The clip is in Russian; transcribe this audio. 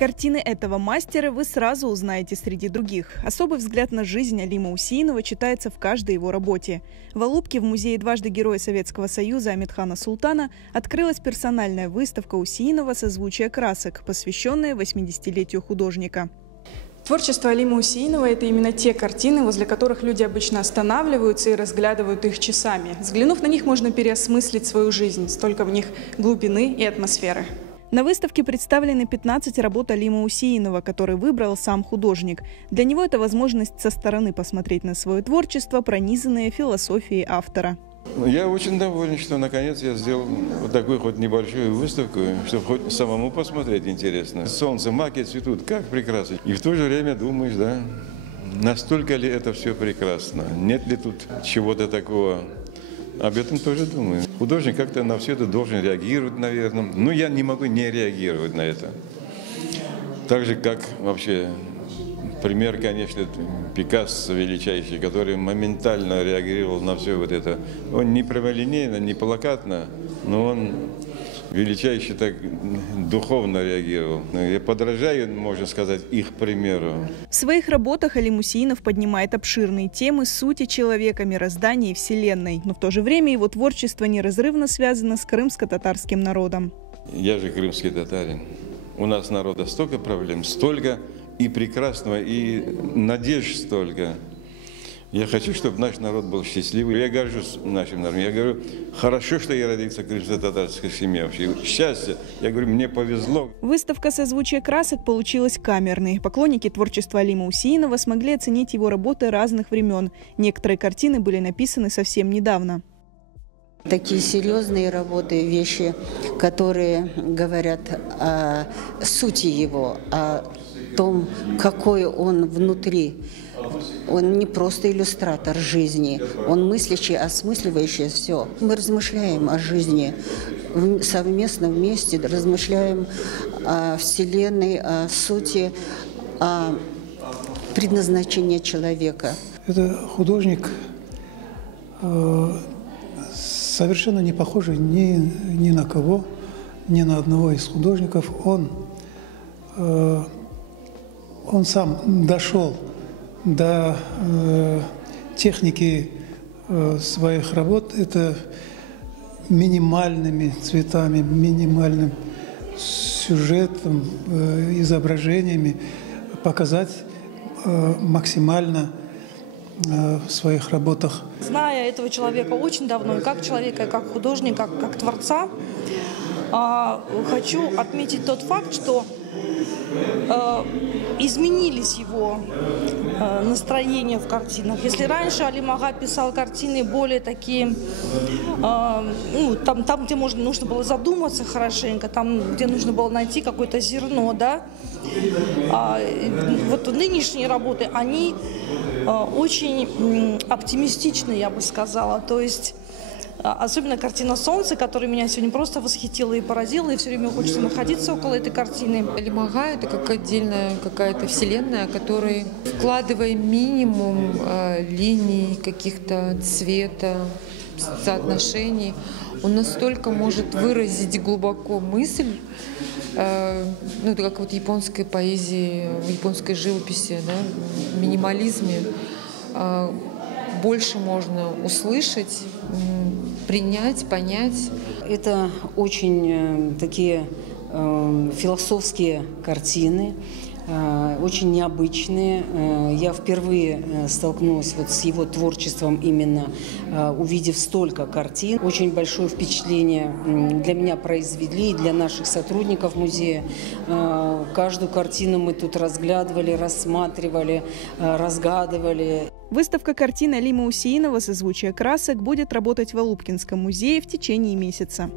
Картины этого мастера вы сразу узнаете среди других. Особый взгляд на жизнь Алима Усеинова читается в каждой его работе. В Алупке в музее дважды Героя Советского Союза Амитхана Султана открылась персональная выставка Усеинова «Созвучие красок», посвященная 80-летию художника. Творчество Алима Усеинова – это именно те картины, возле которых люди обычно останавливаются и разглядывают их часами. Взглянув на них, можно переосмыслить свою жизнь, столько в них глубины и атмосферы. На выставке представлены 15 работ Алима Усеинова, который выбрал сам художник. Для него это возможность со стороны посмотреть на свое творчество, пронизанное философией автора. Я очень доволен, что наконец я сделал вот такую хоть небольшую выставку, чтобы хоть самому посмотреть интересно. Солнце, маки цветут, как прекрасно. И в то же время думаешь, да, настолько ли это все прекрасно? Нет ли тут чего-то такого? Об этом тоже думаю. Художник как-то на все это должен реагировать, наверное. Но я не могу не реагировать на это. Так же, как вообще пример, конечно, Пикассо величайший, который моментально реагировал на все вот это. Он не прямолинейно, не плакатно, но он величайше так духовно реагировал. Я подражаю, можно сказать, их примеру. В своих работах Алим Усеинов поднимает обширные темы сути человека, мироздания и вселенной. Но в то же время его творчество неразрывно связано с крымско-татарским народом. Я же крымский татарин. У нас народа столько проблем, столько и прекрасного, и надежд столько. Я хочу, чтобы наш народ был счастливый. Я горжусь нашим народом. Я говорю, хорошо, что я родился в крымско-татарской семье. Вообще, счастье. Я говорю, мне повезло. Выставка «Созвучие красок» получилась камерной. Поклонники творчества Алима Усеинова смогли оценить его работы разных времен. Некоторые картины были написаны совсем недавно. Такие серьезные работы, вещи, которые говорят о сути его, о том, какой он внутри. Он не просто иллюстратор жизни, он мыслящий, осмысливающий все. Мы размышляем о жизни, совместно вместе размышляем о Вселенной, о сути, о предназначении человека. Это художник, совершенно не похожий ни на кого, ни на одного из художников. Он сам дошел до техники своих работ. Это минимальными цветами, минимальным сюжетом, изображениями показать максимально в своих работах. Зная этого человека очень давно, и как человека, и как художника, как творца, хочу отметить тот факт, что изменились его настроения в картинах. Если раньше Алим Ага писал картины более такие, там где нужно было задуматься хорошенько, там, где нужно было найти какое-то зерно, да, вот нынешние работы, они очень оптимистичны, я бы сказала, то есть особенно картина «Солнце», которая меня сегодня просто восхитила и поразила, и все время хочется находиться около этой картины. Алим Ага – это как отдельная какая-то вселенная, которой, вкладывая минимум линий, каких-то цвета, соотношений, он настолько может выразить глубоко мысль, это как вот японской поэзии, японской живописи, да, в минимализме. Больше можно услышать, принять, понять. Это очень такие философские картины, очень необычные. Я впервые столкнулась вот с его творчеством, именно увидев столько картин. Очень большое впечатление для меня произвели и для наших сотрудников музея. Каждую картину мы тут разглядывали, рассматривали, разгадывали. Выставка картин Алима Усеинова «Созвучие красок» будет работать в Алупкинском музее в течение месяца.